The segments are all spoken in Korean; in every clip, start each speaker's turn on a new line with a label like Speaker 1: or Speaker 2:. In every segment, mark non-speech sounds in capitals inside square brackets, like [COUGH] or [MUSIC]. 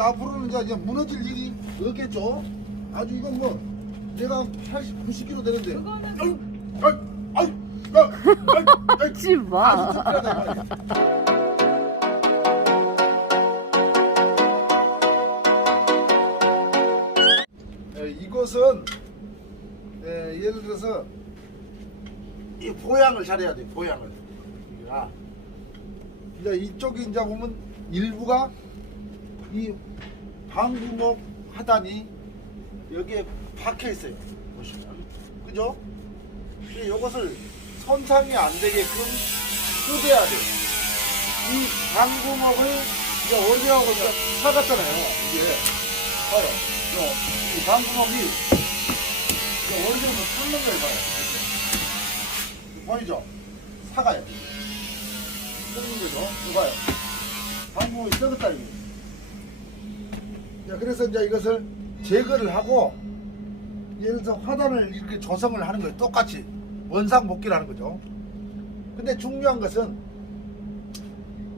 Speaker 1: 이제 앞으로는 이제, 무너질 일이 없겠죠. 아주 이건 뭐 내가 80, 90kg 되는데. 아유, 아유, 아유, 아유, 아유, 아유, [LAUGHS]
Speaker 2: 하지 마.
Speaker 1: 아주 튼튼하다, 이 말이야. 예, 이것은 예, 예를 들어서 이 보양을 잘해야 돼 보양을 야, 이제 이쪽이 이제 보면 일부가 이 방구목 하단이 여기에 박혀 있어요 보시면 그죠? 근데 이것을 손상이 안 되게끔 뜯어야 돼. 이 방구목을 이제 이제 사갔잖아요. 이게 봐요. 요, 이 방구목이 이제 원료로 뚫는 걸 봐요. 보이죠? 사가요. 뚫는 거죠. 이거 봐요. 방구목이 썩었다 이게. 자, 그래서 이제 이것을 제거를 하고 예를 들어서 화단을 이렇게 조성을 하는 거예요. 똑같이 원상 복귀를 하는 거죠. 근데 중요한 것은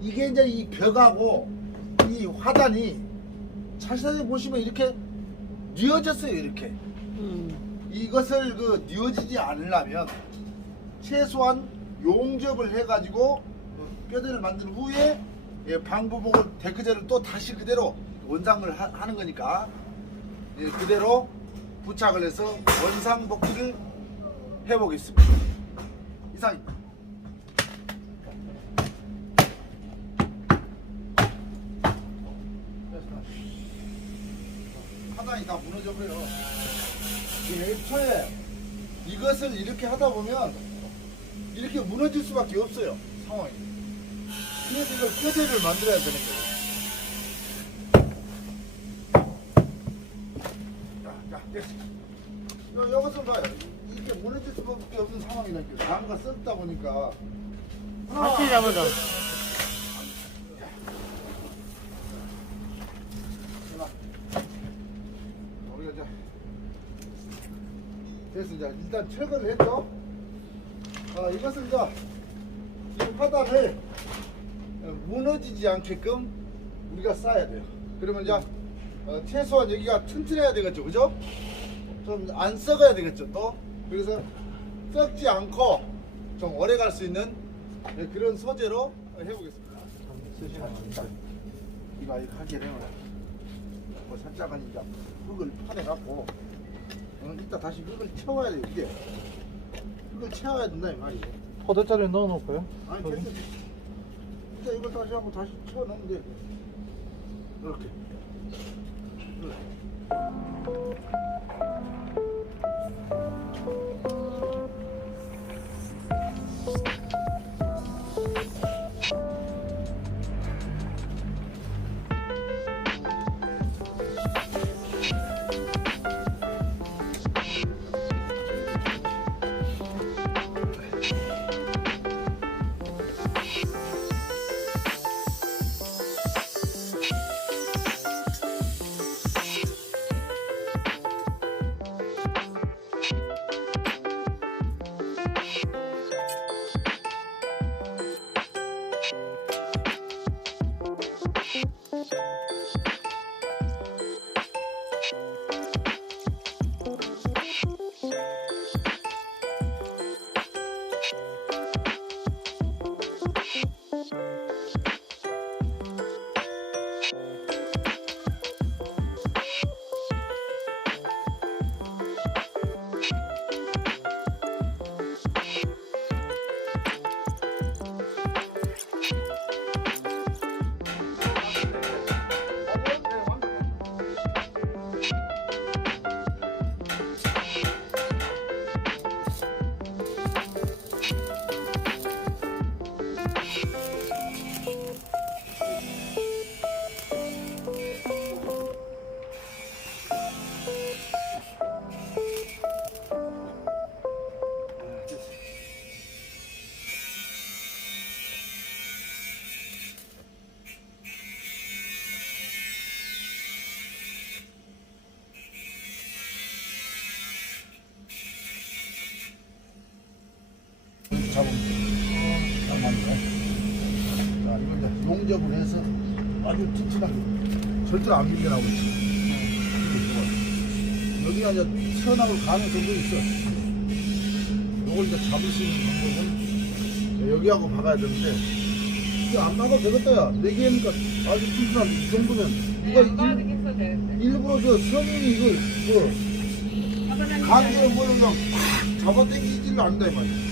Speaker 1: 이게 이제 이 벽하고 이 화단이 자세히 보시면 이렇게 뉘어졌어요. 이렇게
Speaker 2: 음.
Speaker 1: 이것을 그 뉘어지지 않으려면 최소한 용접을 해가지고 뼈대를 만든 후에 예, 방부목을 데크제를 또 다시 그대로 원상을 하, 하는 거니까 예, 그대로 부착을 해서 원상 복귀를 해보겠습니다. 이상. 하단이 다 무너져 버려. 이 애초에 이것을 이렇게 하다 보면 이렇게 무너질 수밖에 없어요 상황이. 그래서 이걸 뼈대를 만들어야 되는 거예요. 요, 요것은 봐요. 이렇게 무너질 수밖에 없는 상황이라니까. 나무가 썩다 보니까.
Speaker 2: 같이 잡아줘.
Speaker 1: 우리가 이제 됐어 이제 일단 철거를 했죠. 아 이것은 이제 이 화단을 무너지지 않게끔 우리가 쌓아야 돼요. 그러면 이제 어, 최소한 여기가 튼튼해야 되겠죠, 그죠? 좀 안 썩어야 되겠죠, 또. 그래서 썩지 않고 좀 오래 갈 수 있는 네, 그런 소재로 해보겠습니다. 이거 하게 되면 뭐 살짝은 이제 흙을 파내 갖고 어, 이따 다시 흙을 채워야 돼 이게 흙을 채워야 된다 이 말이에요.
Speaker 3: 포대자리 넣어놓을까요?
Speaker 1: 아니? 됐어. 이제 이걸 다시 하고 다시 채워 넣으면 돼. 이렇게. Thank you. 아, 잡으면 자, 이걸 이제 용접을 해서 아주 튼튼하게. 절대로 안 밀려나고 있어. 여기가 이제 튀어나올 가능성도 있어. 이걸 이제 잡을 수 있는 방법은 여기하고 박아야 되는데, 이거 안 박아도 되겠다, 야. 4개니까 아주 튼튼한, 이 정도면. 누가 일, 일부러 저 성인이 이걸, 뭐, 가기에 뭘 그냥 잡아 당기지를 않는다, 이 말이야.